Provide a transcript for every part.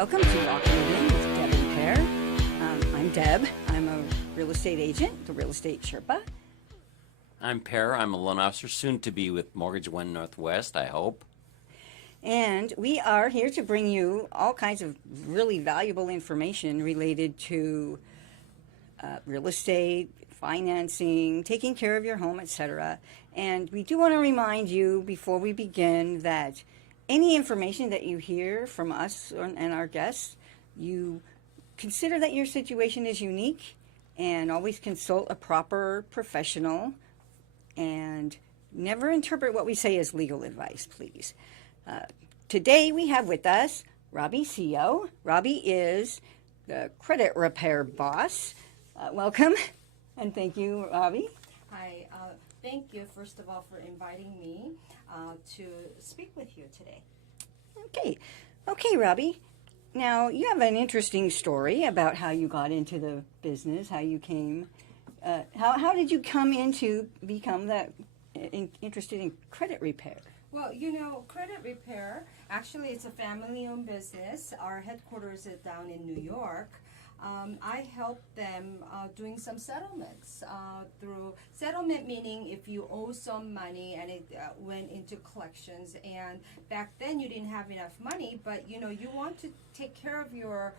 Welcome to Lockin with Deb and Pear. I'm Deb. I'm a real estate agent, the Real Estate Sherpa. I'm Per. I'm a loan officer, soon to be with Mortgage One Northwest, I hope. And we are here to bring you all kinds of really valuable information related to real estate, financing, taking care of your home, etc. And we do want to remind you before we begin that any information that you hear from us and our guests, you consider that your situation is unique and always consult a proper professional and never interpret what we say as legal advice, please. Today we have with us Robi Seo. Robi is the credit repair boss. Welcome, and thank you, Robi. Hi, thank you, first of all, for inviting me to speak with you today. Okay, Robi. Now, you have an interesting story about how you got into the business, how you came. How did you come into become interested in credit repair? Well, credit repair, actually it's a family-owned business. Our headquarters is down in New York. I help them doing some settlements through settlement, meaning if you owe some money and it went into collections, and back then you didn't have enough money, but you want to take care of your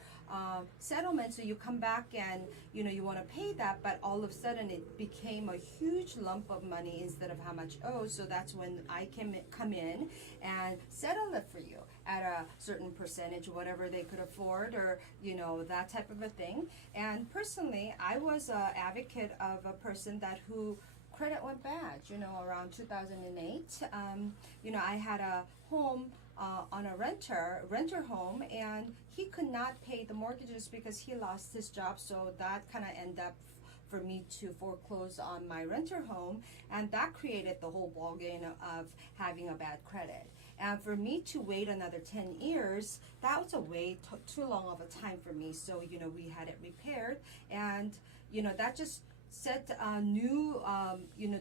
settlement, so you come back and you want to pay that, but all of a sudden it became a huge lump of money instead of how much owed. So that's when I can come in and settle it for you at a certain percentage, whatever they could afford, or that type of a thing. And personally, I was an advocate of a person who credit went bad, around 2008. I had a home on a renter home, and he could not pay the mortgages because he lost his job, so that kind of ended up for me to foreclose on my renter home, and that created the whole ballgame of having a bad credit. And for me to wait another 10 years, that was a way too long of a time for me. So, we had it repaired, and, that just set a new,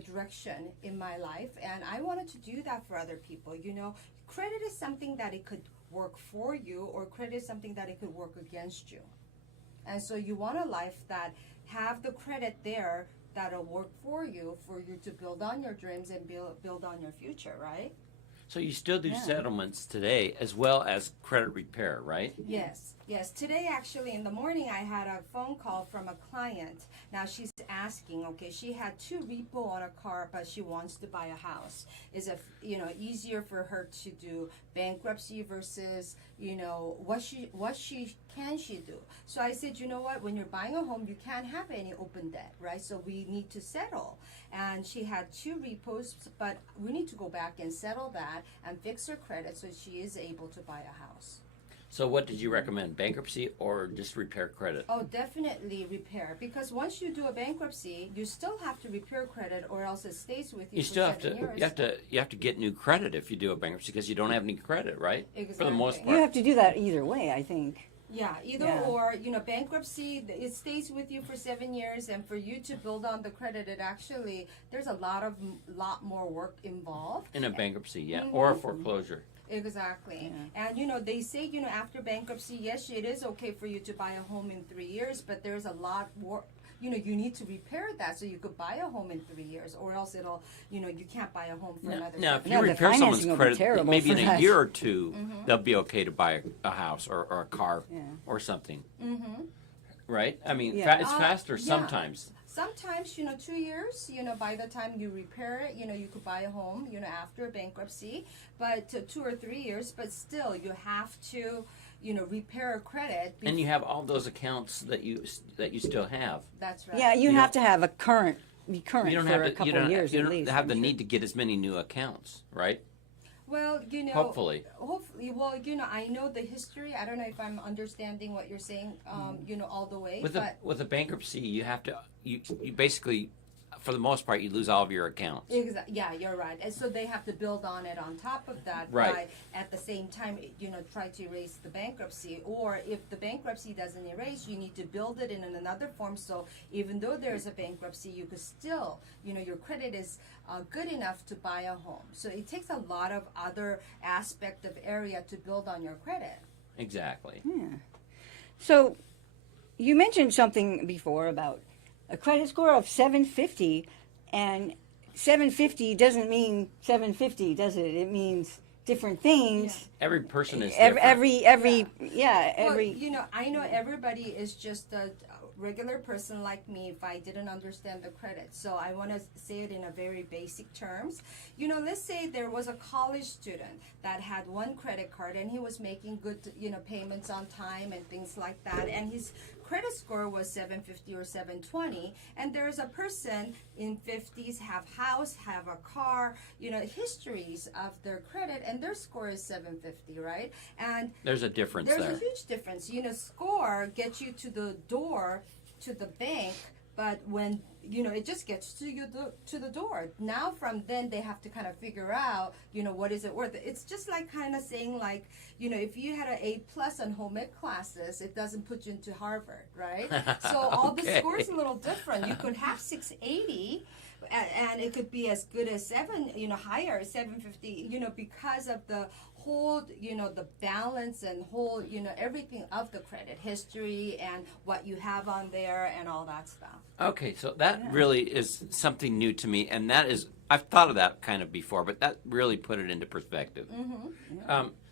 direction in my life. And I wanted to do that for other people. Credit is something that it could work for you, or credit is something that it could work against you. And so you want a life that have the credit there that'll work for you to build on your dreams and build on your future, right? So you still do settlements today as well as credit repair, right? Yes. Today, actually, in the morning, I had a phone call from a client. Now she's asking, she had 2 repo on a car, but she wants to buy a house. Is it, easier for her to do bankruptcy versus, what can she do? So I said, when you're buying a home, you can't have any open debt, right? So we need to settle. And she had 2 repos, but we need to go back and settle that and fix her credit so she is able to buy a house. So what did you recommend, bankruptcy or just repair credit? Oh, definitely repair, because once you do a bankruptcy, you still have to repair credit, or else it stays with you. You still have to. You have to get new credit if you do a bankruptcy, because you don't have any credit, right? Exactly. For the most part. You have to do that either way, I think. Yeah, or, bankruptcy, it stays with you for 7 years, and for you to build on the credit, there's a lot more work involved. In a bankruptcy, or a foreclosure. Exactly. Yeah. And, they say, after bankruptcy, yes, it is okay for you to buy a home in 3 years, but there's a lot more. You need to repair that so you could buy a home in 3 years, or else it'll, you can't buy a home for another. Now, if you repair someone's credit, maybe in a year or two, they'll be okay to buy a house or a car or something. Right? I mean, it's faster sometimes. Sometimes, 2 years, by the time you repair it, you could buy a home, after bankruptcy, but 2 or 3 years, but still you have to, repair a credit. And you have all those accounts that you still have. That's right. Yeah, you have to have be current you don't for have a couple of years you at don't least. have the need to get as many new accounts, right? Well, hopefully. Well, I know the history. I don't know if I'm understanding what you're saying, all the way. With a bankruptcy, you have to, you basically, for the most part, you lose all of your accounts. Exactly. Yeah, you're right. And so they have to build on it on top of that. Right. By, at the same time, try to erase the bankruptcy. Or if the bankruptcy doesn't erase, you need to build it in another form. So even though there's a bankruptcy, you could still, your credit is good enough to buy a home. So it takes a lot of other aspect of area to build on your credit. Exactly. Yeah. So you mentioned something before about a credit score of 750, and 750 doesn't mean 750, does it? It means different things. Every person is different. Every. Well, I know everybody is just a regular person like me if I didn't understand the credit. So I want to say it in a very basic terms. Let's say there was a college student that had one credit card and he was making good, payments on time and things like that. And his credit score was 750 or 720. And there's a person in 50s, have house, have a car, histories of their credit, and their score is 750, right? And there's a difference there. There's a huge difference. Score gets you to the door, to the bank, but when it just gets to you to the door. Now from then they have to kind of figure out what is it worth. It's just like kind of saying like if you had an A+ on home ec classes, it doesn't put you into Harvard, right? So all the scores a little different. You could have 680 and it could be as good as 7, higher 750, because of the whole, the balance and whole, everything of the credit history and what you have on there and all that stuff. Okay, so that really is something new to me, and that is, I've thought of that kind of before, but that really put it into perspective.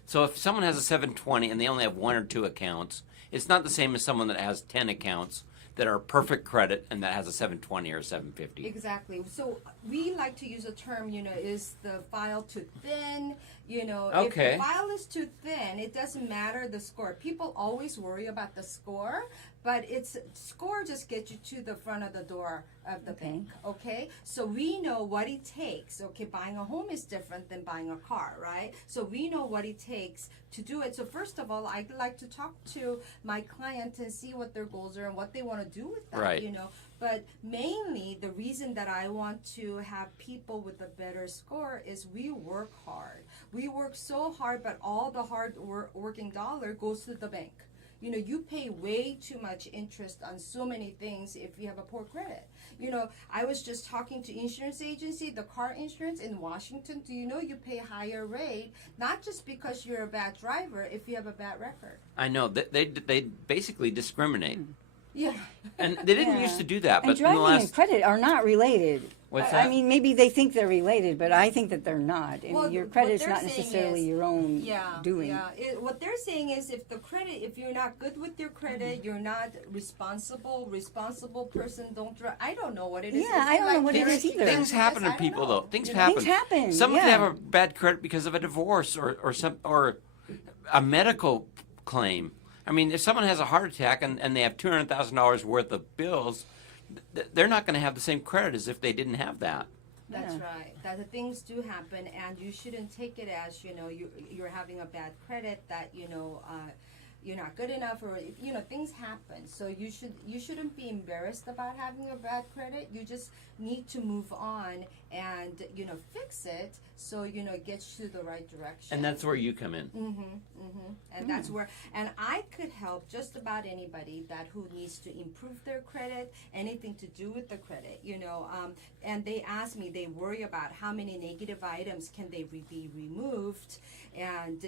So if someone has a 720 and they only have 1 or 2 accounts, it's not the same as someone that has 10 accounts that are perfect credit and that has a 720 or a 750. Exactly. So we like to use a term, is the file too thin? If the file is too thin, it doesn't matter the score. People always worry about the score, but score just gets you to the front of the door of the bank, okay? So we know what it takes. Okay, buying a home is different than buying a car, right? So we know what it takes to do it. So first of all, I'd like to talk to my client and see what their goals are and what they want to do with that, right. But mainly the reason that I want to have people with a better score is we work hard. We work so hard, but all the hard working dollar goes to the bank. You pay way too much interest on so many things if you have a poor credit. I was just talking to insurance agency, the car insurance in Washington. Do you know you pay higher rate, not just because you're a bad driver, if you have a bad record? I know. They basically discriminate. Yeah. And they didn't used to do that, but and driving in the last... and credit are not related. What's that? I mean, maybe they think they're related, but I think that they're not. And Well, your what credit's they're not saying necessarily is- your own doing. Yeah. What they're saying is if you're not good with your credit, you're not responsible person, don't drive. I don't know what it is. Yeah, I don't know what it is either. Things happen to I don't people, know. though. Things You know? happen. Things happen, Some yeah. can have a bad credit because of a divorce or a medical claim. I mean, if someone has a heart attack and they have $200,000 worth of bills, they're not going to have the same credit as if they didn't have that. That's right. That the things do happen, and you shouldn't take it as you're having a bad credit, that you're not good enough, or things happen. So you shouldn't be embarrassed about having a bad credit. You just need to move on and fix it so it gets you the right direction. And that's where you come in. And that's where, and I could help just about anybody who needs to improve their credit, anything to do with the credit, and they ask me, they worry about how many negative items can they be removed, and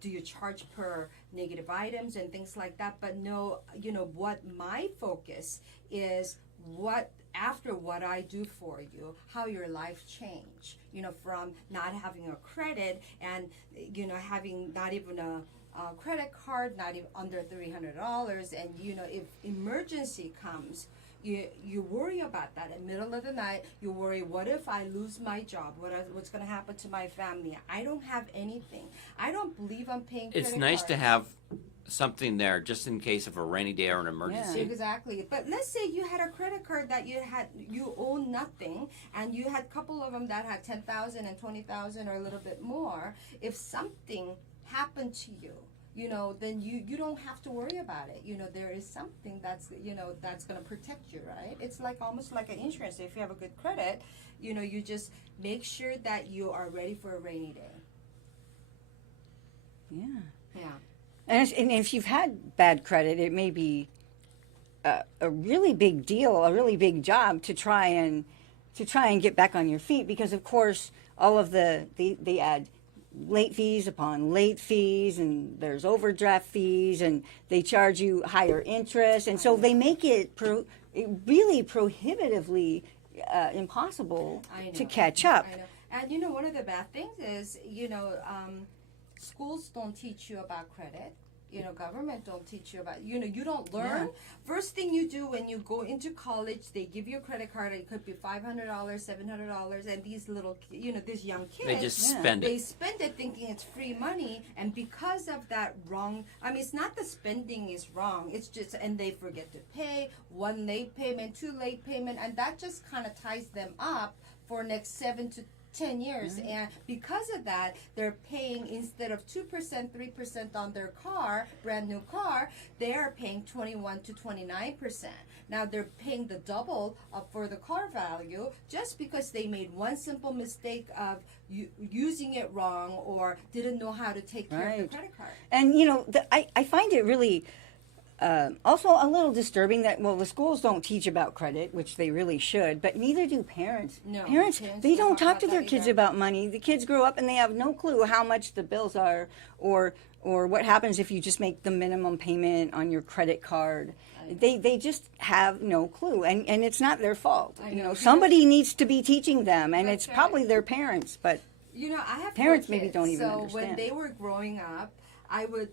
do you charge per negative items and things like that. But no, what my focus is, after what I do for you, how your life change, from not having a credit and, having not even a credit card, not even under $300. And, if emergency comes, you worry about that. In the middle of the night, you worry, what if I lose my job? What's going to happen to my family? I don't have anything. I don't believe I'm paying credit It's nice cards. to have something there just in case of a rainy day or an emergency. Exactly. But let's say you had a credit card that you own nothing, and you had a couple of them that had 10,000 and 20,000 or a little bit more. If something happened to you, then you don't have to worry about it. There is something that's going to protect you, right? It's almost like an insurance. If you have a good credit, you just make sure that you are ready for a rainy day. Yeah. Yeah. And if you've had bad credit, it may be a really big deal, a really big job to try and get back on your feet, because of course all of they add late fees upon late fees, and there's overdraft fees, and they charge you higher interest, and so they make it really prohibitively impossible I to know. catch up. I know. And one of the bad things is, schools don't teach you about credit. Government don't teach you about, you don't learn. First thing you do when you go into college, they give you a credit card. It could be $500, $700, and these little, these young kids, They just spend they it. spend it thinking it's free money, and because of that it's not the spending is wrong. It's just, and they forget to pay one late payment, two late payment, and that just kind of ties them up for next 7 to 10 years. And because of that, they're paying, instead of 2%, 3% on their car, brand new car, they're paying 21 to 29%. Now they're paying the double for the car value just because they made one simple mistake of using it wrong or didn't know how to take care of the credit card. And I find it really also a little disturbing that, well, the schools don't teach about credit, which they really should, but neither do parents. No, Parents, parents they don't don't talk talk to about their that kids either. about money. The kids grow up and they have no clue how much the bills are, or what happens if you just make the minimum payment on your credit card. They just have no clue, and it's not their fault. I know. Somebody needs to be teaching them, and That's it's right. probably their parents, but I have Parents 4 maybe kids, don't even so understand. when they were growing up, I would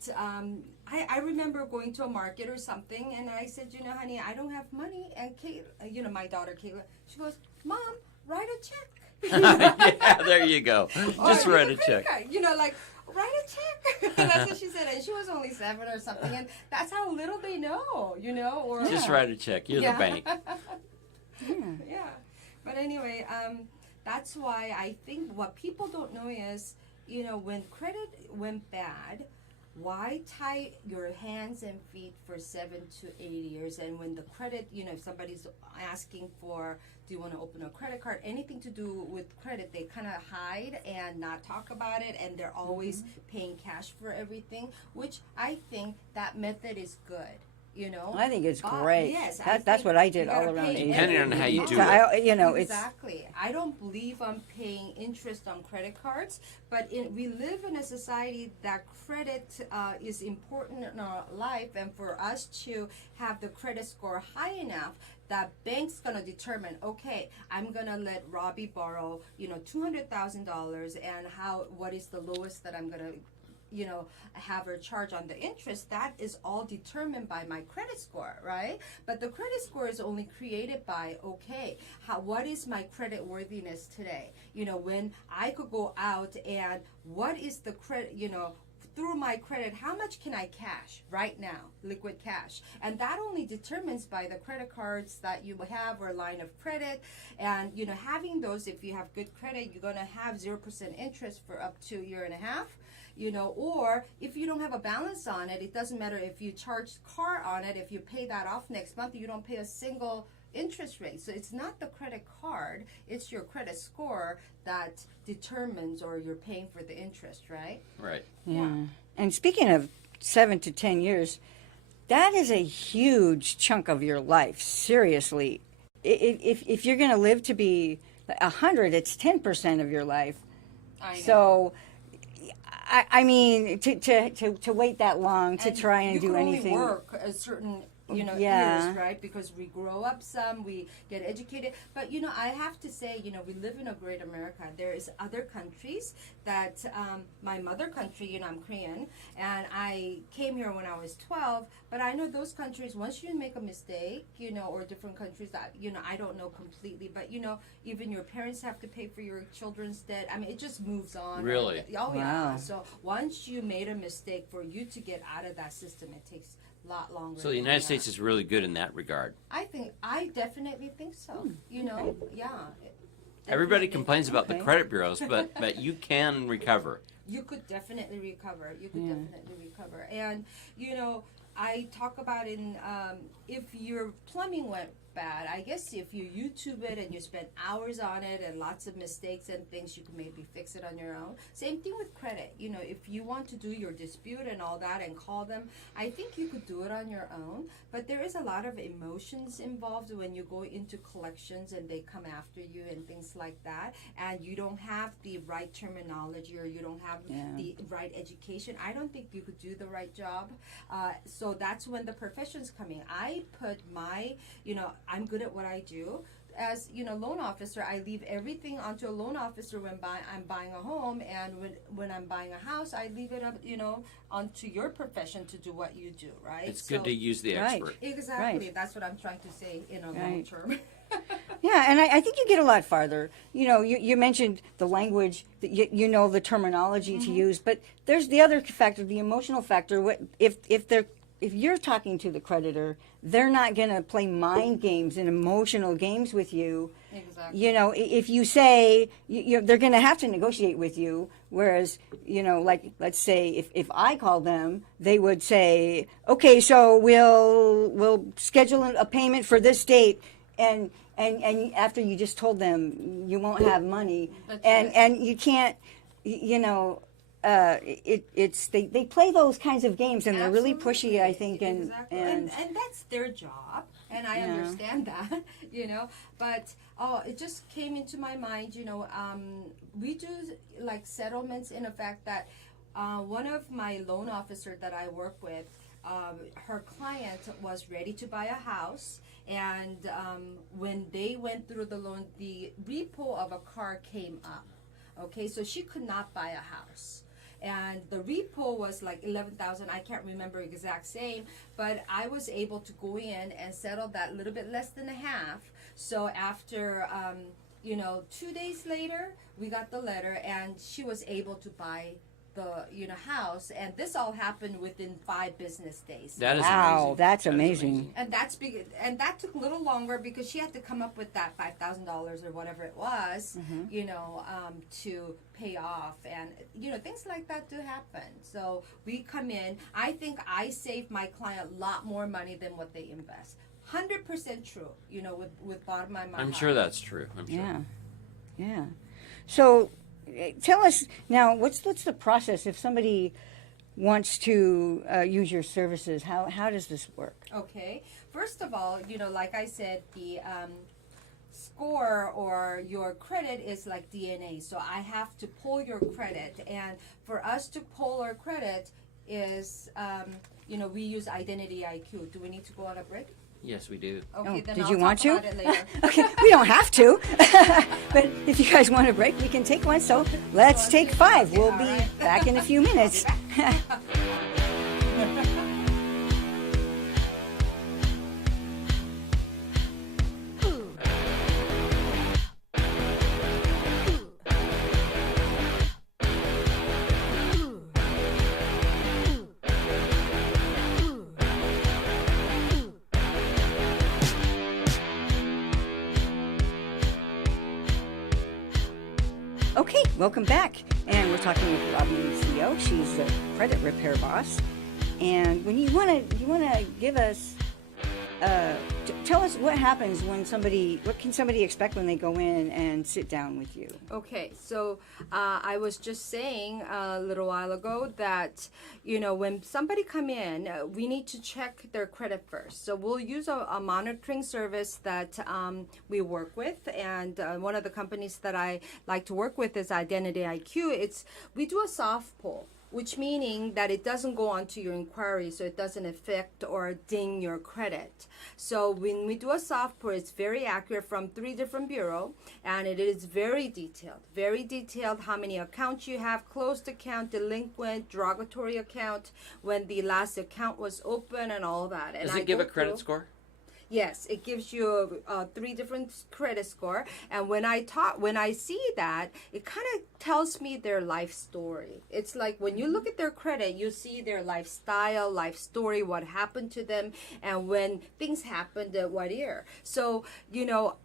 I remember going to a market or something, and I said, honey, I don't have money. And Kayla, my daughter Kayla, she goes, Mom, write a check. Yeah, there you go. Just Or write a use check. credit card. Like, write a check. That's what she said, and she was only 7 or something, and that's how little they know, Or Just write a check. You're the bank. Yeah. But anyway, that's why I think what people don't know is, when credit went bad, why tie your hands and feet for 7 to 8 years? And when the credit, if somebody's asking for, do you want to open a credit card, anything to do with credit, they kind of hide and not talk about it, and they're always paying cash for everything, which I think that method is good. I think it's great. Yes, That's what I did you all gotta around pay age. Depending on how you do it. Exactly. I don't believe I'm paying interest on credit cards, but we live in a society that credit is important in our life, and for us to have the credit score high enough, that bank's gonna determine, okay, I'm gonna let Robbie borrow, $200,000, and what is the lowest that I'm gonna have her charge on the interest. That is all determined by my credit score, right? But the credit score is only created by, okay, what is my credit worthiness today? When I could go out, and what is the credit, through my credit, how much can I cash right now, liquid cash? And that only determines by the credit cards that you have or line of credit. And, having those, if you have good credit, you're going to have 0% interest for up to a year and a half. Or if you don't have a balance on it, it doesn't matter if you charge car on it. If you pay that off next month, you don't pay a single interest rate. So it's not the credit card, it's your credit score that determines, or you're paying for the interest, right? Right. Yeah. And speaking of 7 to 10 years, that is a huge chunk of your life. Seriously, if you're going to live to be 100, it's 10% of your life. I know. So, I mean, to wait that long to And try and do anything. You can only work a certain Yeah. years, right? Because we grow up some, we get educated. But I have to say, we live in a great America. There is other countries that my mother country, I'm Korean, and I came here when I was 12. But I know those countries, once you make a mistake, or different countries that I don't know completely, but even your parents have to pay for your children's debt. I mean, it just moves on. Really? Oh yeah. Wow. So once you made a mistake, for you to get out of that system, it takes a lot longer. So the than United that. States is really good in that regard. I definitely think so. Yeah. Everybody Definitely. complains about the Okay. credit bureaus, but you can recover. You could definitely recover. And I talk about if your plumbing went bad. I guess if you YouTube it and you spend hours on it and lots of mistakes and things, you can maybe fix it on your own. Same thing with credit. You know, if you want to do your dispute and all that and call them, I think you could do it on your own. But there is a lot of emotions involved when you go into collections and they come after you and things like that, and you don't have the right terminology or you don't have the right education. I don't think you could do the right job. So that's when the professions come in. I put my, I'm good at what I do. As loan officer, I leave everything onto a loan officer when I'm buying a home, and when I'm buying a house, I leave it up, onto your profession to do what you do, right? It's good to use the expert. Exactly. Right. That's what I'm trying to say in a long term. Yeah, and I think you get a lot farther. You mentioned the language, the terminology to use, but there's the other factor, the emotional factor. What if you're talking to the creditor, they're not going to play mind games and emotional games with you. Exactly. If you say they're going to have to negotiate with you, whereas like let's say if I call them, they would say, okay, so we'll schedule a payment for this date, and after you just told them you won't have money, and you can't, they play those kinds of games, and they're really pushy, I think, and that's their job, and I understand that, but it just came into my mind, we do like settlements in effect that one of my loan officer that I work with, her client was ready to buy a house, and when they went through the loan, the repo of a car came up. Okay, so she could not buy a house, and the repo was like 11,000. I can't remember exact same, but I was able to go in and settle that little bit less than a half. So after 2 days later, we got the letter, and she was able to buy the house, and this all happened within 5 business days. That is wow, amazing. that's amazing. And that's big, and that took a little longer because she had to come up with that $5,000 or whatever it was, to pay off, and things like that do happen. So we come in. I think I save my client a lot more money than what they invest. 100% true. With bottom of my mind. I'm sure that's true. I'm sure. Yeah. So tell us now, what's the process if somebody wants to use your services? How does this work? Okay. First of all, like I said, the score or your credit is like DNA. So I have to pull your credit, and for us to pull our credit is, we use Identity IQ. Do we need to go on a break? Yes, we do. Okay, then did I'll you want talk to? about it later. Okay, we don't have to, but if you guys want a break, we can take one. So let's take 5. We'll be back in a few minutes. Okay, welcome back. And we're talking with Robi Seo. She's the credit repair boss. And when you want to give us, tell us what happens when what can somebody expect when they go in and sit down with you? Okay, so I was just saying a little while ago that, when somebody come in, we need to check their credit first. So we'll use a monitoring service that we work with, and one of the companies that I like to work with is Identity IQ. We do a soft pull, which meaning that it doesn't go onto your inquiry, so it doesn't affect or ding your credit. So when we do a soft pull, it's very accurate from 3 different bureaus, and it is very detailed how many accounts you have, closed account, delinquent, derogatory account, when the last account was open, and all that. And Does it give a credit score? Yes, it gives you 3 different credit score, and when I see that, it kind of tells me their life story. It's like when you look at their credit, you see their lifestyle, life story, what happened to them, and when things happened at what year. So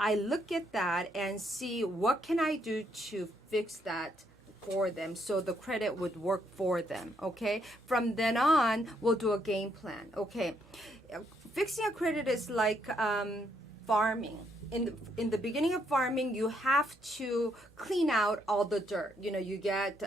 I look at that and see what can I do to fix that for them so the credit would work for them. Okay, from then on, we'll do a game plan. Okay. Fixing a credit is like farming. In the beginning of farming, you have to clean out all the dirt. You get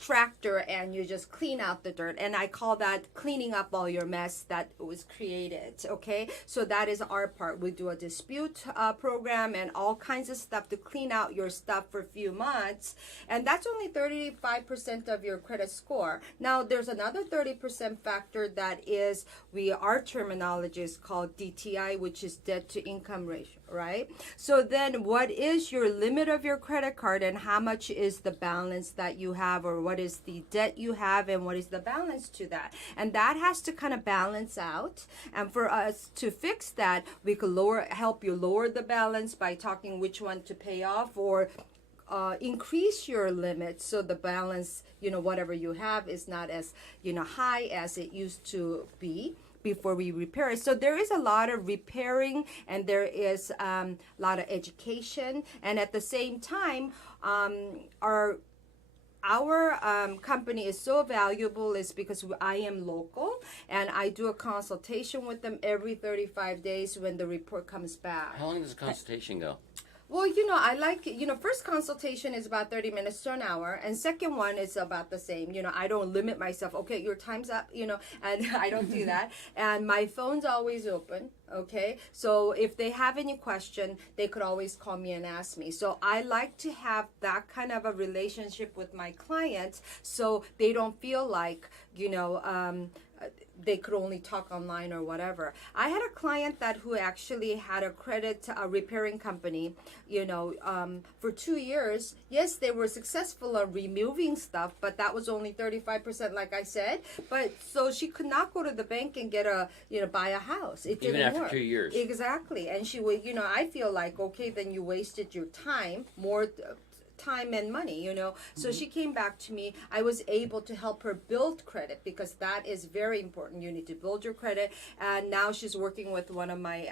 tractor and you just clean out the dirt, and I call that cleaning up all your mess that was created. Okay, so that is our part. We do a dispute program and all kinds of stuff to clean out your stuff for a few months, and that's only 35% of your credit score. Now there's another 30% factor that is, our terminology is called DTI, which is debt to income ratio, right? So then what is your limit of your credit card, and how much is the balance that you have, or what is the debt you have, and what is the balance to that? And that has to kind of balance out. And for us to fix that, we could help you lower the balance by talking which one to pay off, or increase your limit so the balance, whatever you have, is not as high as it used to be before we repair it. So there is a lot of repairing, and there is a lot of education, and at the same time, our company is so valuable is because I am local, and I do a consultation with them every 35 days when the report comes back. How long does the consultation go? Well, I like, first consultation is about 30 minutes to an hour, and second one is about the same. I don't limit myself. Okay, your time's up, and I don't do that. And my phone's always open, okay? So if they have any question, they could always call me and ask me. So I like to have that kind of a relationship with my clients, so they don't feel like, they could only talk online or whatever. I had a client who actually had a credit repairing company, for 2 years. Yes, they were successful at removing stuff, but that was only 35%, like I said. But so she could not go to the bank and get buy a house. It didn't Even after work. 2 years. Exactly. And she would, I feel like, okay, then you wasted your time, more time and money, So she came back to me. I was able to help her build credit, because that is very important. You need to build your credit. And now she's working with one of my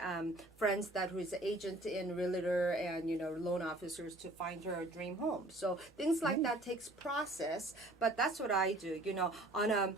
friends who is an agent in realtor and, loan officers, to find her a dream home. So things like that takes process, but that's what I do, on a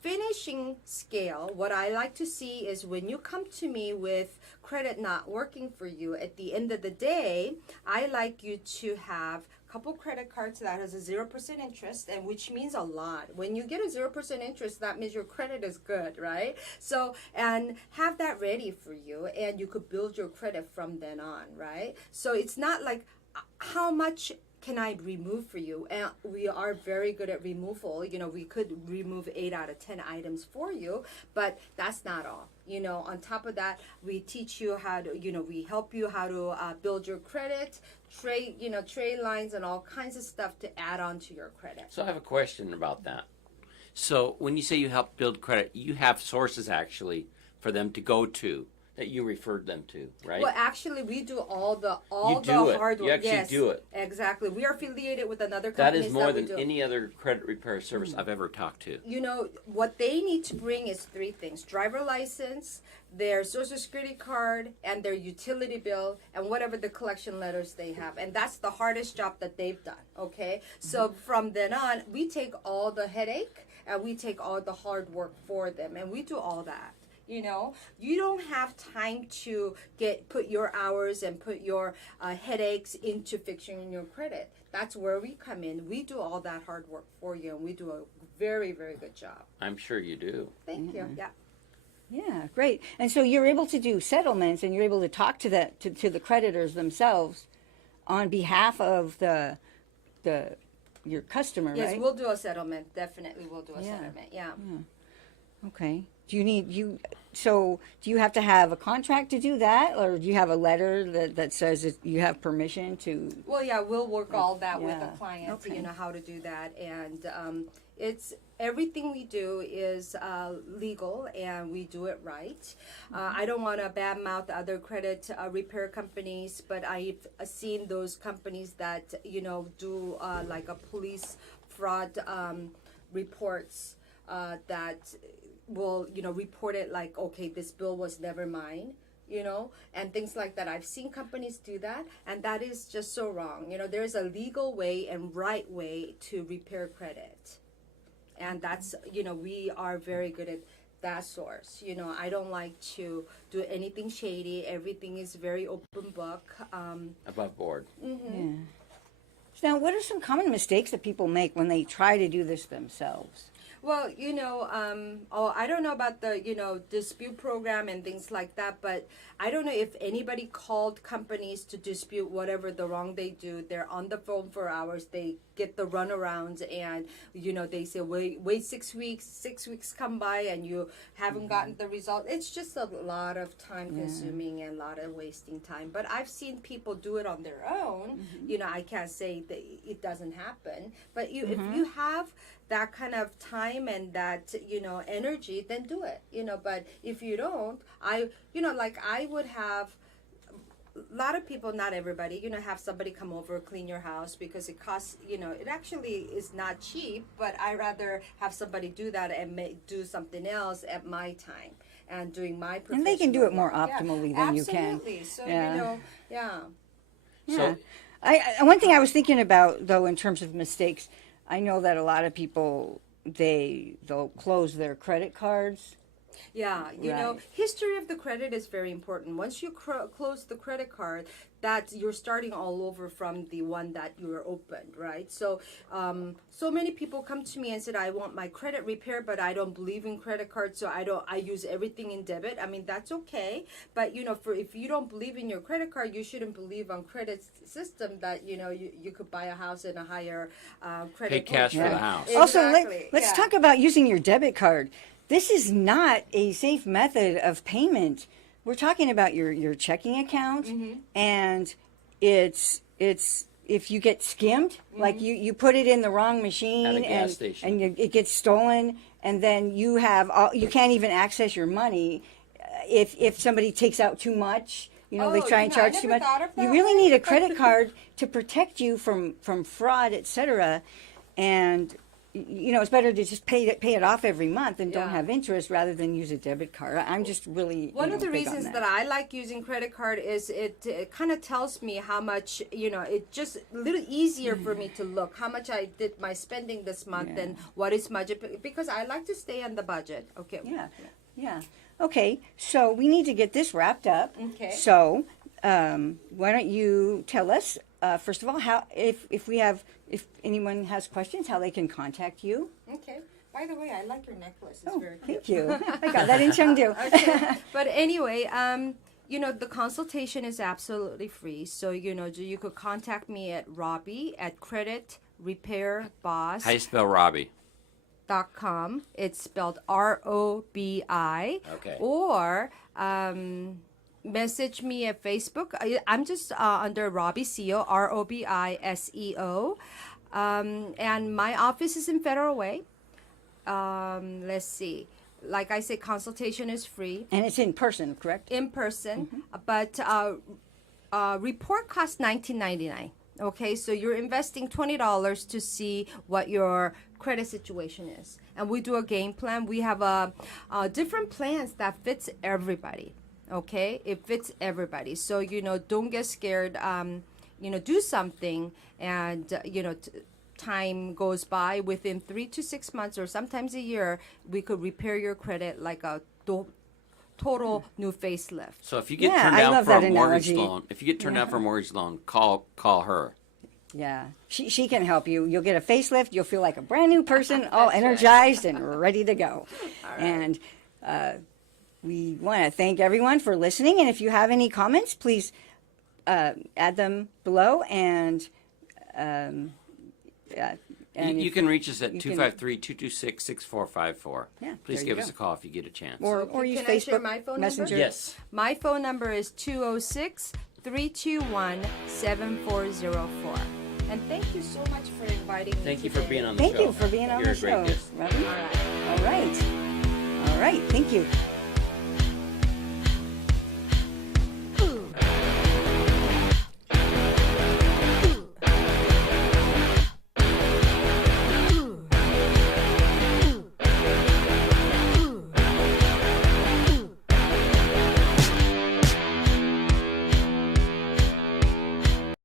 finishing scale. What I like to see is, when you come to me with credit not working for you, at the end of the day, I like you to have couple credit cards that has a 0% interest, and which means a lot. When you get a 0% interest, that means your credit is good, right? So, and have that ready for you, and you could build your credit from then on, right? So it's not like, how much can I remove for you? And we are very good at removal. We could remove 8 out of 10 items for you, but that's not all. On top of that, we teach you how to, we help you how to build your credit, trade lines, and all kinds of stuff to add on to your credit. So I have a question about that. So when you say you help build credit, you have sources actually for them to go to that you referred them to, right? Well, actually, we do all the hard work. You actually do it. Exactly. We are affiliated with another That company. is more than any other credit repair service I've ever talked to. What they need to bring is 3 things: driver license, their social security card, and their utility bill, and whatever the collection letters they have. And that's the hardest job that they've done, okay? So from then on, we take all the headache, and we take all the hard work for them, and we do all that. You don't have time to put your hours and put your headaches into fixing your credit. That's where we come in. We do all that hard work for you, and we do a very, very good job. I'm sure you do. Thank you. Yeah. Yeah, great. And so you're able to do settlements, and you're able to talk to the creditors themselves on behalf of your customer, yes, right? we'll do a settlement. Definitely, we'll do a settlement. Yeah. Okay. Do you have to have a contract to do that, or do you have a letter that says that you have permission to? Well, yeah, we'll work all that with the client. Okay. How to do that, and it's everything we do is legal, and we do it right. I don't want to badmouth other credit repair companies, but I've seen those companies that do like a police fraud reports that will report it like, okay, this bill was never mine, and things like that. I've seen companies do that, and that is just so wrong. There's a legal way and right way to repair credit, and that's we are very good at that source. You know, I don't like to do anything shady. Everything is very open book. Above board. Yeah. So now, what are some common mistakes that people make when they try to do this themselves? Well, you know, I don't know about the, you know, dispute program and things like that, but I don't know if anybody called companies to dispute whatever the wrong they do. They're on the phone for hours. They get the runarounds, and, you know, they say, wait 6 weeks. 6 weeks come by and you haven't gotten the result. It's just a lot of time consuming and a lot of wasting time. But I've seen people do it on their own. You know, I can't say that it doesn't happen. But if you have that kind of time and that, you know, energy, then do it, you know. But if you don't, I would have a lot of people, not everybody, you know, have somebody come over, clean your house, because it costs, you know, it actually is not cheap, but I rather have somebody do that and do something else at my time and doing my professional And they can do it more work. optimally than you can. Absolutely. So, Yeah. you know, Yeah. So- One thing I was thinking about, though, in terms of mistakes, I know that a lot of people, they'll close their credit cards. Yeah, you know, Right. history of the credit is very important. Once you close the credit card, that you're starting all over from the one that you were opened, right? So, so many people come to me and said, I want my credit repair, but I don't believe in credit cards, so I use everything in debit. I mean, that's okay, but you know, if you don't believe in your credit card, you shouldn't believe on credit system that, you know, you could buy a house in a higher credit. Pay cash for Yeah. the house. Also, Exactly, let's yeah. talk about using your debit card. This is not a safe method of payment. We're talking about your checking account, and it's if you get skimmed, like you put it in the wrong machine, At a gas and station. it gets stolen, and then you can't even access your money if somebody takes out too much. You know, they Oh, try you and know, I charge too never much. thought of You that really way. need a credit card to protect you from fraud, etc. And you know, it's better to just pay it off every month and don't Yeah. have interest rather than use a debit card. I'm just really One of the big on reasons that I like using credit card is it kind of tells me how much, you know, it just a little easier for me to look how much I did my spending this month and what is budget, because I like to stay on the budget. Okay. Yeah. Okay, so we need to get this wrapped up. Okay. So why don't you tell us first of all how if anyone has questions, how they can contact you. Okay. By the way, I like your necklace. It's Oh, very cute. thank you. I got that in Chengdu. Okay. But anyway, you know, the consultation is absolutely free. So, you know, you could contact me at Robi at creditrepairboss.com. How you spell Robbie? It's spelled ROBI. Okay. Or message me at Facebook. I'm just under Robi Seo, ROBISEO. And my office is in Federal Way. Let's see. Like I said, consultation is free. And it's in person, correct? In person, but report costs $19.99. Okay, so you're investing $20 to see what your credit situation is, and we do a game plan. We have different plans that fits everybody. Okay, it fits everybody. So you know, don't get scared. You know, do something, and you know. Time goes by, within 3 to 6 months or sometimes a year, we could repair your credit like a total new facelift. So if you get Yeah, turned I down love for a that mortgage analogy. loan, call her. Yeah, she can help you. You'll get a facelift. You'll feel like a brand new person, all energized and ready to go. And we want to thank everyone for listening. And if you have any comments, please add them below. And You can reach us at you can- 253-226-6454. Yeah, Please there you give us go. a call if you get a chance. or use Can I share Facebook my phone Messenger. number? Yes. My phone number is 206-321-7404. And thank you so much for inviting me. Thank you for today. being on the Thank show. you for being on You're the a great show, guest. Robbie. All right. All right. Thank you.